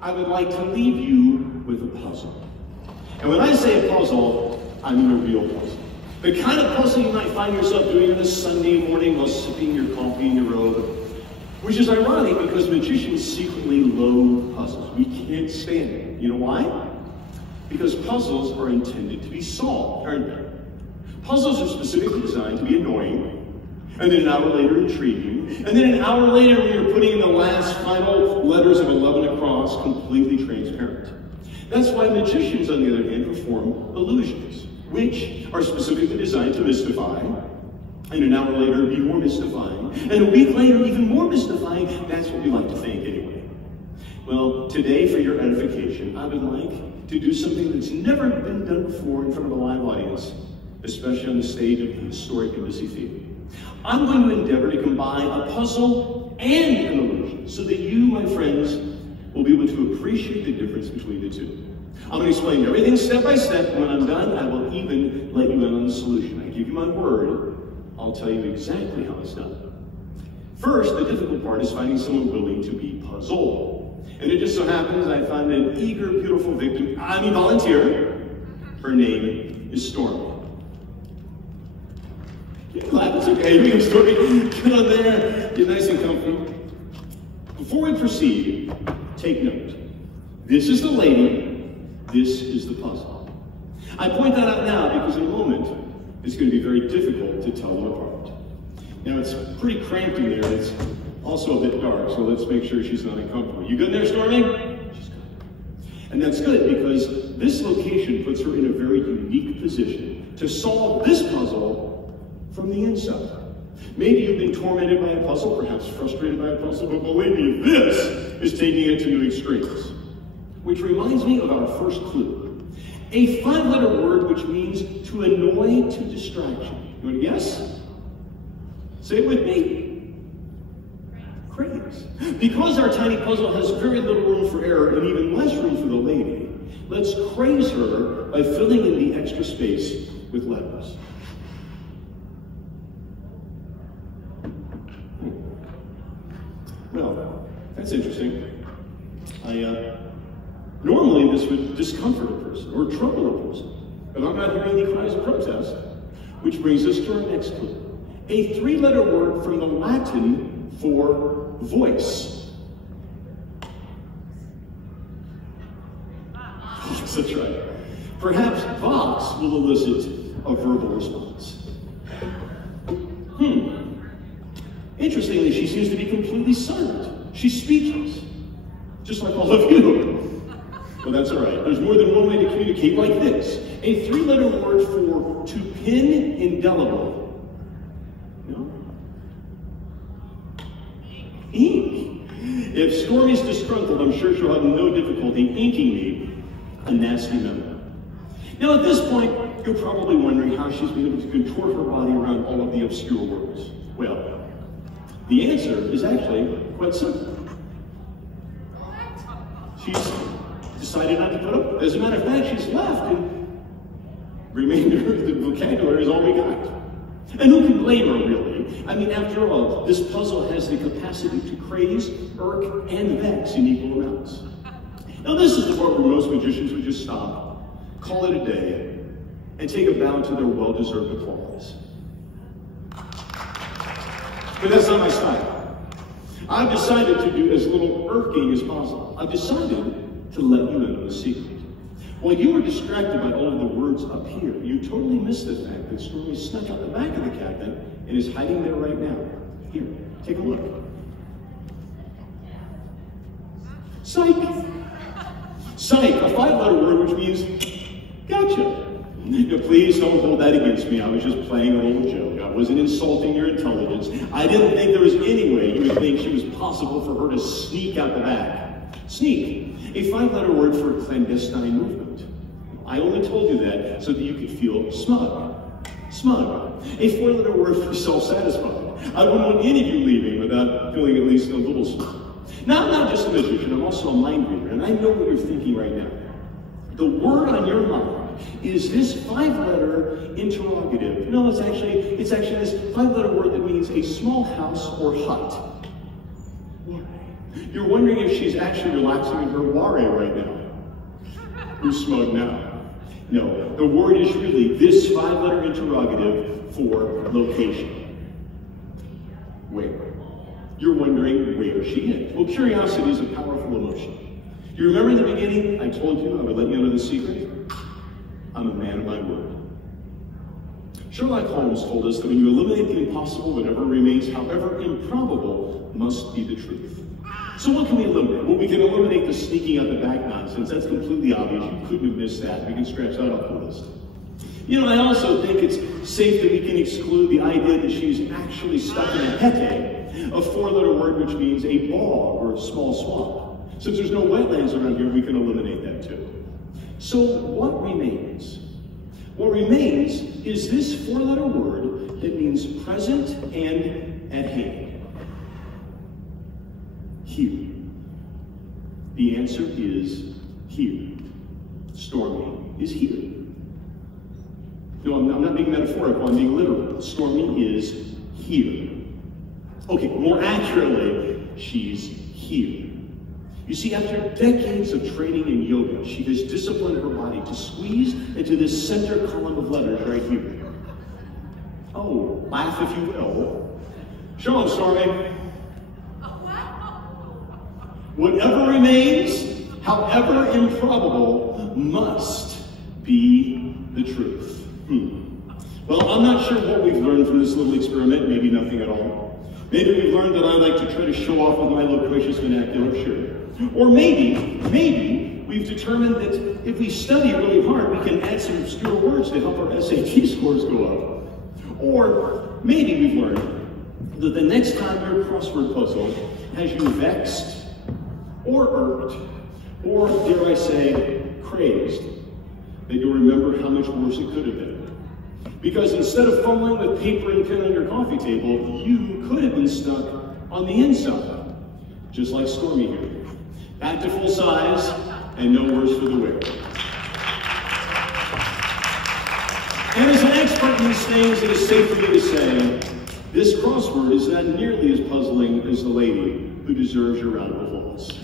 I would like to leave you with a puzzle. And when I say a puzzle, I mean a real puzzle. The kind of puzzle you might find yourself doing on a Sunday morning while sipping your coffee in your robe. Which is ironic because magicians secretly loathe puzzles. We can't stand it. You know why? Because puzzles are intended to be solved, aren't they? Puzzles are specifically designed to be annoying, and then an hour later intriguing, and then an hour later when you're putting in the last final letters of 11 across, completely transparent. That's why magicians, on the other hand, perform illusions, which are specifically designed to mystify, and an hour later be more mystifying, and a week later even more mystifying. That's what we like to think anyway. Well, today for your edification, I would like to do something that's never been done before in front of a live audience, especially on the stage of the historic Embassy Theater. I'm going to endeavor to combine a puzzle and an illusion so that you, my friends, will be able to appreciate the difference between the two. I'm going to explain everything step by step, and when I'm done, I will even let you in on the solution. I give you my word, I'll tell you exactly how it's done. First, the difficult part is finding someone willing to be puzzled. And it just so happens I found an eager, beautiful volunteer. Her name is Stormi. It's okay, you can Stormi. Get on there, get nice and comfortable. Before we proceed, take note. This is the lady, this is the puzzle. I point that out now because in a moment, it's going to be very difficult to tell them apart. Now, it's pretty cramped in there, it's also a bit dark, so let's make sure she's not uncomfortable. You good there, Stormi? She's good. And that's good because this location puts her in a very unique position to solve this puzzle from the inside. Maybe you've been tormented by a puzzle, perhaps frustrated by a puzzle, but believe me, this is taking it to new extremes. Which reminds me of our first clue. A 5-letter word which means to annoy to distraction. You want to guess? Say it with me. Craze. Because our tiny puzzle has very little room for error and even less room for the lady, let's craze her by filling in the extra space with letters. Well, that's interesting. Normally this would discomfort a person or trouble a person, but I'm not hearing any cries of protest, which brings us to our next clue. A 3-letter word from the Latin for voice. Yes, that's right. Perhaps vox will elicit a verbal response. Interestingly, she seems to be completely silent. She's speechless, just like all of you. Well, that's all right. There's more than one way to communicate like this. A 3-letter word for to pin indelible. No? Ink. If Stormi's disgruntled, I'm sure she'll have no difficulty inking me a nasty memo. Now, at this point, you're probably wondering how she's been able to contort her body around all of the obscure words. Well, the answer is actually quite simple. She's decided not to put up. As a matter of fact, she's left, and the remainder of the vocabulary is all we got. And who can blame her, really? I mean, after all, this puzzle has the capacity to craze, irk, and vex in equal amounts. Now, this is the part where most magicians would just stop, call it a day, and take a bow to their well-deserved applause. But that's not my style. I've decided to do as little irking as possible. I've decided to let you in on a secret. While you were distracted by all of the words up here, you totally missed the fact that Stormi snuck out the back of the cabinet and is hiding there right now. Here, take a look. Psych. Psych, a 5-letter word which means gotcha. Now, please don't hold that against me. I was just playing a little joke. I wasn't insulting your intelligence. I didn't think there was any way you would think she was possible for her to sneak out the back. Sneak, a 5-letter word for clandestine movement. I only told you that so that you could feel smug. Smug, a 4-letter word for self-satisfied. I wouldn't want any of you leaving without feeling at least a little smug. Now, I'm not just a magician, I'm also a mind reader, and I know what you're thinking right now. The word on your mind is this 5-letter interrogative. No, it's actually this 5-letter word that means a small house or hut. Why? You're wondering if she's actually relaxing in her ware right now. Who's smug now? No, the word is really this 5-letter interrogative for location. Where? You're wondering, where is she in? Well, curiosity is a powerful emotion. You remember in the beginning, I told you I would let you know the secret? I'm a man of my word. Sherlock Holmes told us that when you eliminate the impossible, whatever remains, however improbable, must be the truth. So what can we eliminate? Well, we can eliminate the sneaking out the back nonsense. That's completely obvious. You couldn't have missed that. We can scratch that off the list. You know, I also think it's safe that we can exclude the idea that she's actually stuck in a hete, a 4-letter word which means a bog or a small swamp. Since there's no wetlands around here, we can eliminate that too. So what remains? What remains is this 4-letter word that means present and at hand. Here. The answer is here. Stormi is here. No, I'm not being metaphorical, I'm being literal. Stormi is here. Okay, more accurately, she's here. You see, after decades of training in yoga, she has disciplined her body to squeeze into this center column of letters right here. Oh, laugh if you will. Show them, Stormi. Whatever remains, however improbable, must be the truth. Well, I'm not sure what we've learned from this little experiment, maybe nothing at all. Maybe we've learned that I like to try to show off with my loquacious vernacular, sure. Or maybe we've determined that if we study really hard, we can add some obscure words to help our SAT scores go up. Or maybe we've learned that the next time your crossword puzzle has you vexed, or irked, or, dare I say, crazed, that you'll remember how much worse it could have been. Because instead of fumbling with paper and pen on your coffee table, you could have been stuck on the inside, just like Stormi here. Back to full size, and no worse for the wear. And as an expert in these things, it is safe for me to say, this crossword is not nearly as puzzling as the lady who deserves your round of applause.